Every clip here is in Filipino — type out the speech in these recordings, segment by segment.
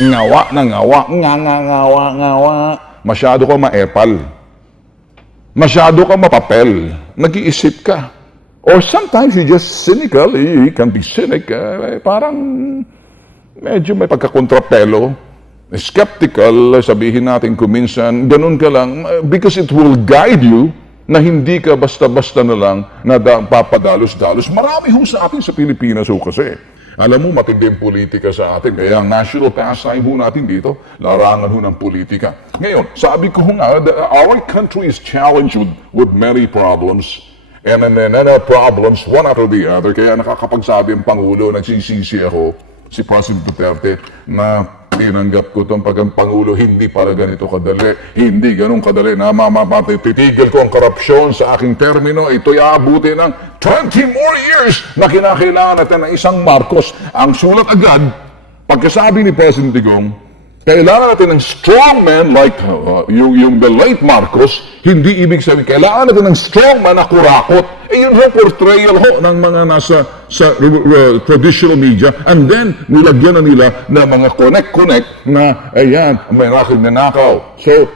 Ngawa na ngawa, ngawa. Masyado ka maepal. Masyado ka mapapel. Nag-iisip ka. Or sometimes you just cynical, you can be cynic, parang medyo may pagkakontrapelo. Skeptical, sabihin natin kuminsan, ganun ka lang, because it will guide you na hindi ka basta-basta na lang na papadalos-dalos. Marami ho sa atin sa Pilipinas ho kasi. Alam mo, matinding politika sa atin. Kaya ang national pastime ho natin dito, larangan ho ng politika. Ngayon, sabi ko nga, our country is challenged with many problems. And then problems, one after the other. Kaya nakakapagsabi ang Pangulo, nagsisisi ako, si President Duterte, na tinanggap ko itong Pangulo, hindi para ganito kadali. Hindi ganun kadali na titigil ko ang korupsyon sa aking termino. Ito'y aabuti ng 20 more years na kinakailangan natin ng isang Marcos. Ang sulat agad, pagkasabi ni President Digong, kailangan natin ng strong man like yung the late Marcos, hindi ibig sabihin, kailangan natin ng strong man na kurakot. Yun ho, portrayal ho ng mga nasa sa traditional media, and then nilagyan na nila na mga connect na, ayan, may nanakaw. So,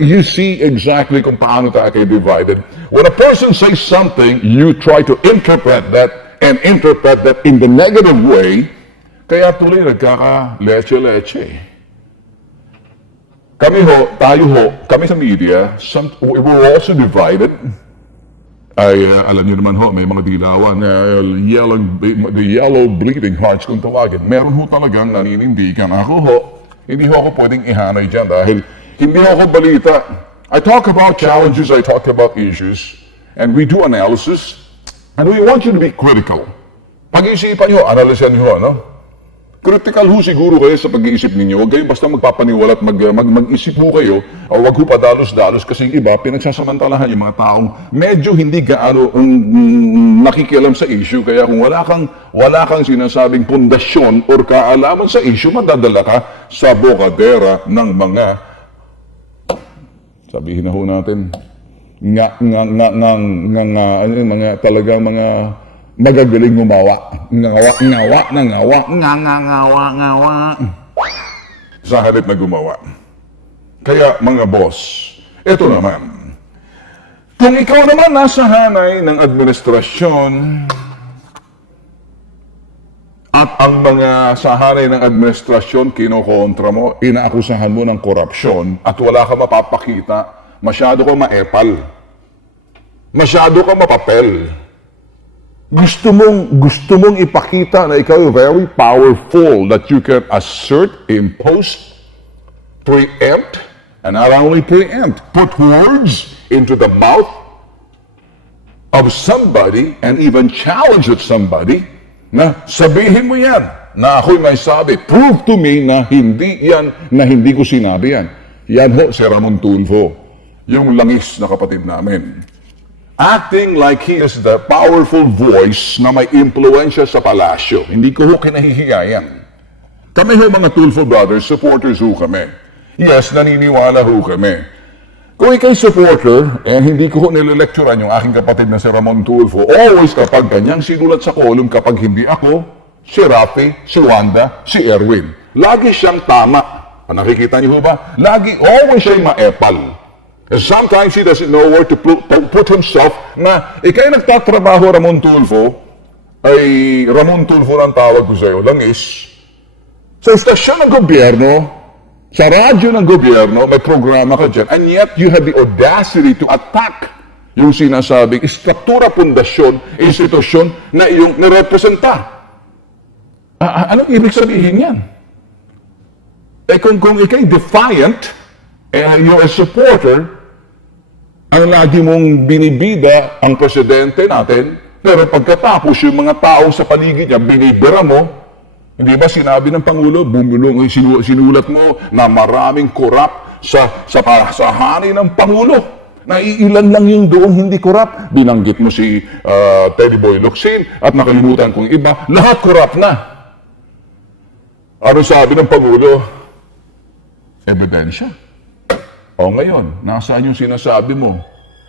you see exactly kung paano tayo kayo divided. When a person says something, you try to interpret that, and interpret that in the negative way, kaya tuloy nagkaka-leche-leche. Kami sa media, we were also divided. Ay, alam niyo naman ho, may mga dilawan, the yellow bleeding hearts kung tawagin. Meron ho talagang naninindigan. Ako ho, hindi ho ako pwedeng ihanay dyan dahil hindi ho ako balita. I talk about challenges, I talk about issues, and we do analysis, and we want you to be critical. Pag-iisipan nyo, analisan nyo, no? Critical ho siguro kayo sa pag-iisip ninyo. Huwag kayo basta magpapaniwala at mag-isip ho kayo o huwag ho padalos-dalos kasi yung iba, pinagsasamantalahan yung mga taong medyo hindi gaano nakikialam sa issue. Kaya kung wala kang sinasabing pundasyon or kaalaman sa issue, madadala ka sa bokadera ng mga, sabihin na ho natin, mga talagang mga magagaling gumawa. Ngawa. Sa halip na gumawa. Kaya mga boss, eto naman. Kung ikaw naman nasa hanay ng administrasyon at ang mga sa hanay ng administrasyon kinokontra mo, inaakusahan mo ng korupsyon at wala ka mapapakita, masyado ka maepal. Masyado ka mapapel. Gusto mong ipakita na ikaw ay very powerful, that you can assert, impose, preempt, and not only preempt, put words into the mouth of somebody and even challenge at somebody na sabihin mo yan, na ako'y may sabi, prove to me na hindi ko sinabi yan. Yan ho, si Mon Tulfo, yung langis na kapatid namin. Acting like he is the powerful voice na may impluensya sa palasyo. Hindi ko ho kinahihiya yan. Kami ho mga Tulfo brothers, supporters ho kami. Yes, naniniwala ho kami. Kung ikay supporter, hindi ko ho nililecturan yung aking kapatid na si Mon Tulfo. Always kapag kanyang sinulat sa column, kapag hindi ako, si Rafi, si Wanda, si Erwin. Lagi siyang tama. Nakikita niyo ho ba? Always siya'y maepal. And sometimes he doesn't know where to put himself na ikay nagtatrabaho Mon Tulfo, ay Mon Tulfo ang tawag ko sa'yo, langis. Sa istasyon ng gobyerno, sa radyo ng gobyerno, may programa ka dyan, and yet you have the audacity to attack yung sinasabing istruktura, pundasyon, institusyon na iyong nirepresenta. Anong ibig sabihin yan? Kung ikay defiant, you're a supporter, ang lagi mong binibida ang presidente natin, pero pagkatapos yung mga tao sa paligid niya, binibira mo, hindi ba sinabi ng Pangulo, sinulat mo na maraming korap sa hanay ng Pangulo. Naiilan lang yung doong hindi korap. Binanggit mo si Teddy Boy Locsin at nakalimutan kong iba, lahat korap na. Ano sabi ng Pangulo? Ebidensya. O ngayon, nasaan yung sinasabi mo?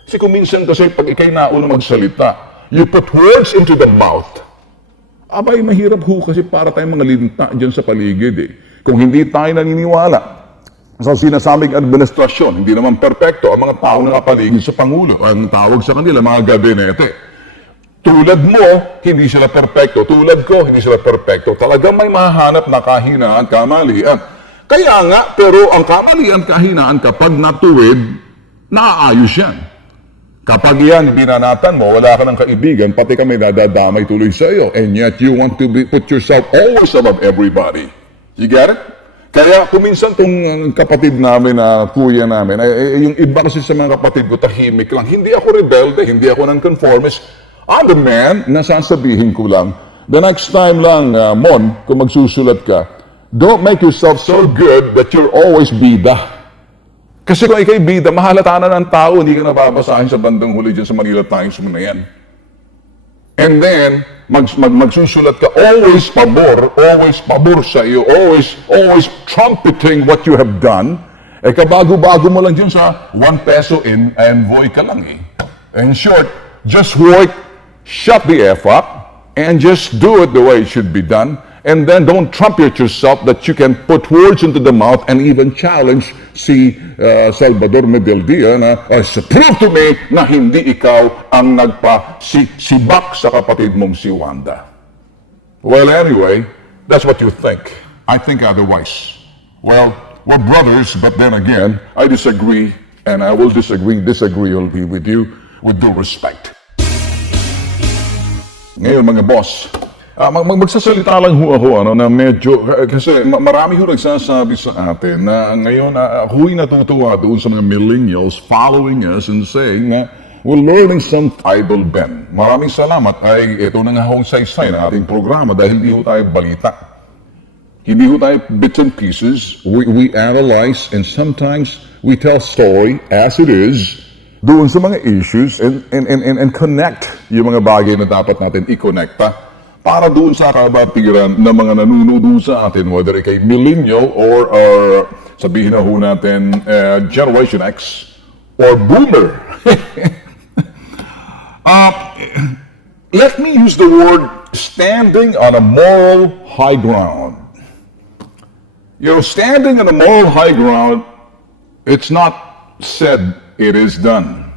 Kasi kung minsan kasi pag ikay nauna magsalita, you put words into the mouth. Abay, mahirap ho kasi para tayong mga linta dyan sa paligid eh. Kung hindi tayo naniniwala sa sinasabing administrasyon, hindi naman perpekto ang mga tao na nakapaligid sa Pangulo. Ang tawag sa kanila, mga gabinete. Tulad mo, hindi sila perpekto. Tulad ko, hindi sila perpekto. Talagang may mahanap na kahinaan, kamalian. Kaya nga, pero ang kamalian, kahinaan, kapag natuwid, naaayos yan. Kapag yan, binanatan mo, wala ka ng kaibigan, pati kami nadadamay tuloy sa iyo. And yet, you want to put yourself always above everybody. You get it? Kaya kuminsan tong kapatid namin na kuya namin, yung iba kasi sa mga kapatid ko, tahimik lang. Hindi ako rebelde, hindi ako nonconformist. I'm the man na sasabihin ko lang. The next time lang, Mon, kung magsusulat ka, don't make yourself so good that you're always bida. Kasi kung ikay bida, mahalata na ng tao, hindi ka nababasahin sa bandang huli dyan sa Manila Times mo na yan. And then, magsusulat ka, always pabor sa iyo, always trumpeting what you have done. Eh kabago-bago mo lang dyan sa 1 peso in, envoy ka lang eh. In short, just work, shut the F up, and just do it the way it should be done. And then don't trumpet yourself that you can put words into the mouth and even challenge si Salvador Medeldia na prove to me na hindi ikaw ang nagpa-sibak sa kapatid mong si Wanda. Well, anyway, that's what you think. I think otherwise. Well, we're brothers, but then again, I disagree, and I will disagree with you with due respect. Ngayon, mga boss, magsasalita lang ho ako na medyo, kasi marami ho nagsasabi sa atin na ngayon ako'y natutuwa doon sa mga millennials following us and saying na we're learning some Bible bend. Maraming salamat ay ito na nga hong saysay na ating programa dahil hindi ho tayo balita. Hindi ho tayo bits and pieces. We analyze and sometimes we tell story as it is doon sa mga issues and connect yung mga bagay na dapat natin i-connecta para doon sa kabatiran ng mga nanunood sa atin, whether ikay millennial or sabihin na ho natin Generation X or Boomer. Let me use the word standing on a moral high ground. You know, standing on a moral high ground, it's not said, it is done.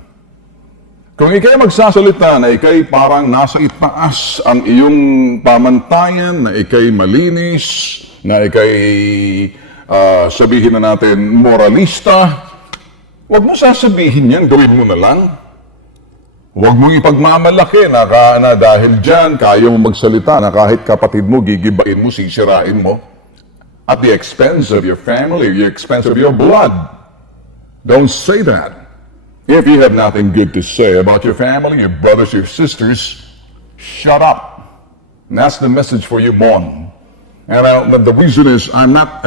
Kung ikay magsasalita na ikay parang nasa itaas ang iyong pamantayan, na ikay malinis, na ikay sabihin na natin moralista, huwag mo sasabihin yan, gawin mo na lang. Huwag mong ipagmamalaki na dahil dyan, kaya mo magsalita na kahit kapatid mo, gigibain mo, sisirain mo, at the expense of your family, the expense of your blood. Don't say that. If you have nothing good to say about your family, your brothers, your sisters, shut up. And that's the message for you, Mon. And the reason is I'm not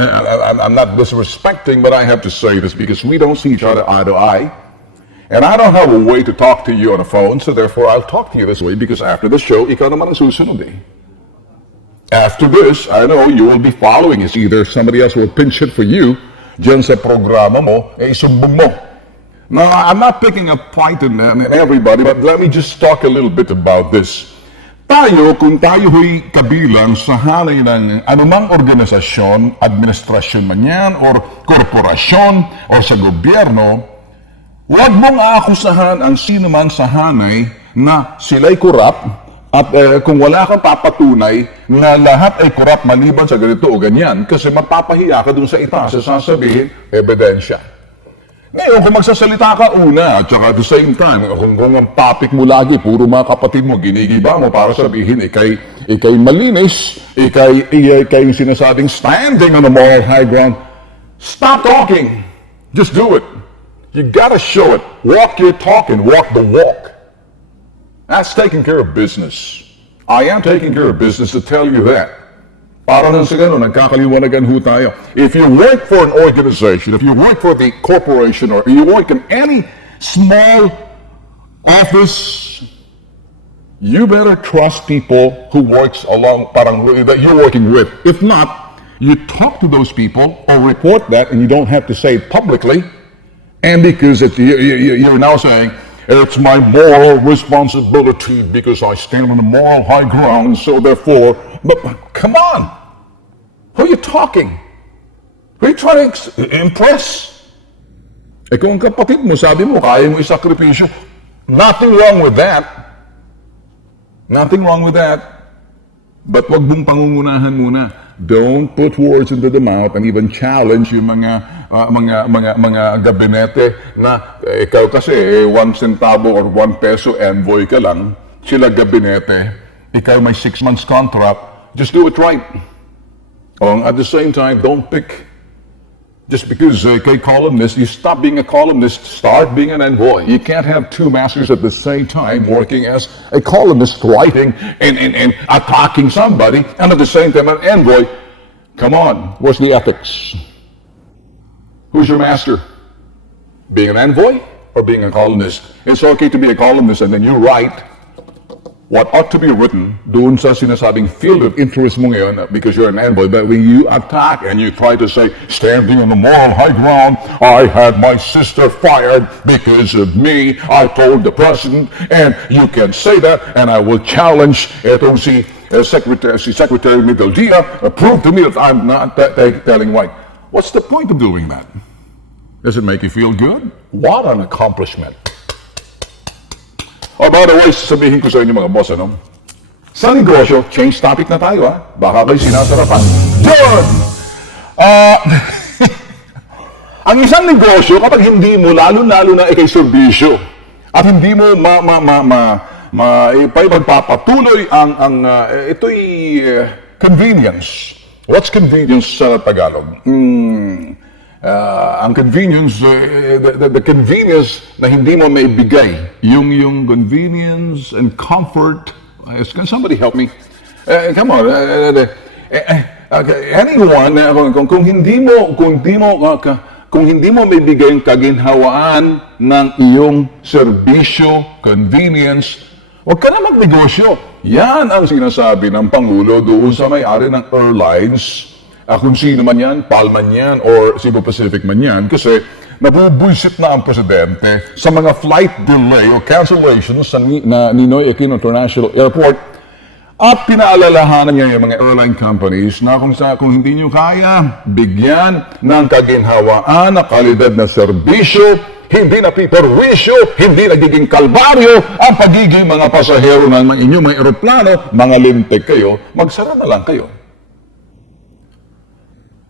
disrespecting, but I have to say this because we don't see each other eye to eye. And I don't have a way to talk to you on the phone, so therefore I'll talk to you this way because after the show, ikaw naman ang susunod eh. After this, I know you will be following us. Either somebody else will pinch it for you, dyan sa programa mo, isumbong mo. Now, I'm not picking a fight in everybody, but let me just talk a little bit about this. Tayo, kung tayo ho'y kabilang sa hanay ng anumang organisasyon, administrasyon man yan, or korporasyon, or sa gobyerno, huwag mong aakusahan ang sino man sa hanay na sila'y korap, at kung wala kang papatunay na lahat ay korap maliban sa ganito o ganyan, kasi mapapahiya ka dun sa itaas, sasabihin, ebidensya. Ngayon, kung magsasalita ka una, at saka at the same time, kung ang topic mo lagi, puro mga kapatid mo, ginigiba mo para sabihin, ikay malinis, ikay yung sinasabing standing on the moral high ground, stop talking. Just do it. You gotta show it. Walk your talk and walk the walk. That's taking care of business. I am taking care of business to tell you that. Para nang sa gano'n, nagkakaliwanagan ho tayo. If you work for an organization, if you work for the corporation, or you work in any small office, you better trust people who works along, that you're working with. If not, you talk to those people or report that, and you don't have to say it publicly, and because you're now saying, it's my moral responsibility because I stand on the moral high ground, so therefore, but come on, who are you talking? Who are you trying to impress? Eh kung kapatid mo, sabi mo, kaya mo isakripisyo, nothing wrong with that. Nothing wrong with that. But wag mong pangungunahan muna. Don't put words into the mouth and even challenge yung mga gabinete na ikaw kasi 1 centavo or 1 peso envoy ka lang, sila gabinete, ikaw may 6 months contract, just do it right. At the same time, don't pick. Just because kay columnist, you stop being a columnist, start being an envoy. You can't have 2 masters at the same time working as a columnist, writing and attacking somebody, and at the same time an envoy. Come on, where's the ethics? Who's your master? Being an envoy or being a columnist? It's okay to be a columnist and then you write what ought to be written doon sa sinasabing field of interest mo ngayon because you're an envoy. But when you attack and you try to say, standing on the moral high ground, I had my sister fired because of me, I told the president, and you can say that, and I will challenge itong si Secretary Miguel, prove to me that I'm not telling right. What's the point of doing that? Does it make you feel good? What an accomplishment. Oh, by the way, sabihin ko sa inyo mga boss, sa negosyo, change topic na tayo, Baka kayo sinasarapan. John! Ang isang negosyo, kapag hindi mo, lalo-lalo na ikay serbisyo, at hindi mo ipagpapatuloy ito'y convenience. What's convenience sa Tagalog? Ang convenience, the convenience na hindi mo maibigay, yung convenience and comfort. Can somebody help me? Come on, anyone, kung hindi mo maibigay yung kaginhawaan ng iyong serbisyo, convenience, huwag ka na magnegosyo. Yan ang sinasabi ng Pangulo doon sa may-ari ng airlines. Kung sino man yan, PAL man yan, or Cebu Pacific man yan, kasi nabubulsit na ang presidente sa mga flight delay o cancellations sa Ninoy Aquino International Airport at pinaalalahanan niya yung mga airline companies na kung hindi nyo kaya, bigyan ng kaginhawaan na kalidad na serbisyo, hindi na piperwisyo, hindi nagiging kalbaryo ang pagiging mga pasahero ng inyong mga eroplano, mga lintik kayo, magsara na lang kayo.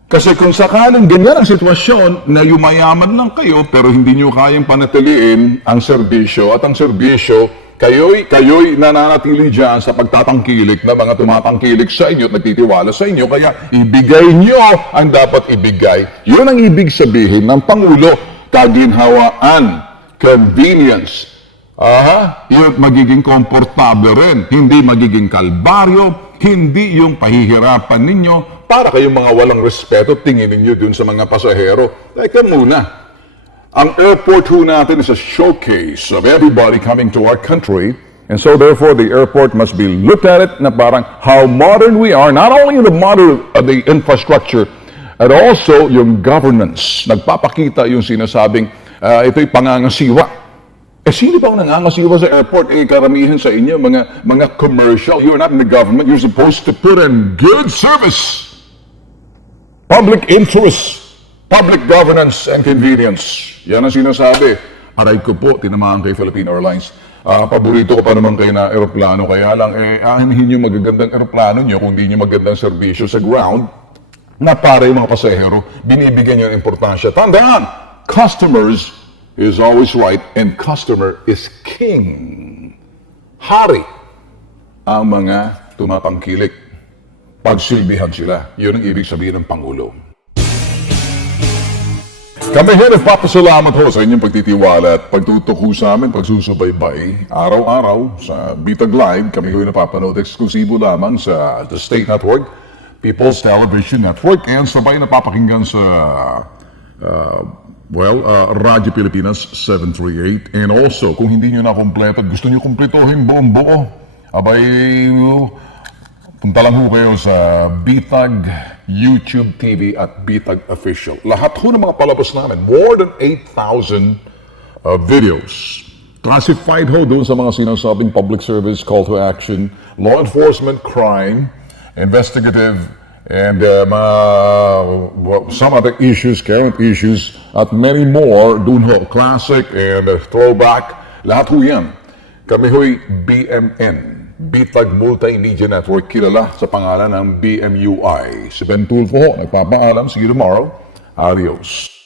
Kasi kung sakaling ganyan ang sitwasyon na yumayaman lang kayo pero hindi nyo kayang panatiliin ang serbisyo at ang serbisyo, kayo'y nananatili dyan sa pagtatangkilik na mga tumatangkilik sa inyo at nagtitiwala sa inyo, kaya ibigay nyo ang dapat ibigay. Yun ang ibig sabihin ng Pangulo, kaginhawaan, convenience. Yun magiging komportable rin, hindi magiging kalbaryo, hindi yung pahihirapan ninyo para kayong mga walang respeto, tingin ninyo dun sa mga pasahero. Teka muna, ang airport ho natin is a showcase of everybody coming to our country, and so therefore the airport must be looked at it na parang how modern we are, not only in the modern the infrastructure, and also yung governance. Nagpapakita yung sinasabing ito'y pangangasiwa. Sino bang nangangasiwa sa airport? Karamihan sa inyo, mga commercial. You're not in the government. You're supposed to put in good service. Public interest. Public governance and convenience. Yan ang sinasabi. Aray ko po, tinamaan kay Philippine Airlines. Paborito ko pa naman kayo na aeroplano. Kaya lang, hindi nyo magagandang aeroplano nyo kung hindi nyo magandang serbisyo sa ground na para yung mga pasahero, binibigyan nyo ng importansya. Tandaan, customers is always right, and customer is king. Hari ang mga tumapangkilik. Pagsilbihan sila. Yun ang ibig sabihin ng Pangulo. Kami nagpapasalamat ho sa inyong pagtitiwala at pagtutuko sa amin, pagsusubaybay. Araw-araw sa Bitag Live, kami ko napapanood eksklusibo lamang sa The State Network, People's Television Network, and sabay napapakinggan sa Radyo Pilipinas 738. And also, kung hindi nyo na kompleto at gusto nyo kumpletohin buong buo, punta lang ho kayo sa Bitag YouTube TV at Bitag Official. Lahat ho ng mga palabas namin, more than 8,000 videos. Classified ho doon sa mga sinasabing public service, call to action, law enforcement, crime, investigative, and some other issues, current issues, at many more, dun ho, classic and throwback, lahat ho yan. Kami ho'y BMN, Bitag Multimedia Network, kilala sa pangalan ng BMUI. Si Ben Tulfo ho, nagpapaalam. See you tomorrow. Adios.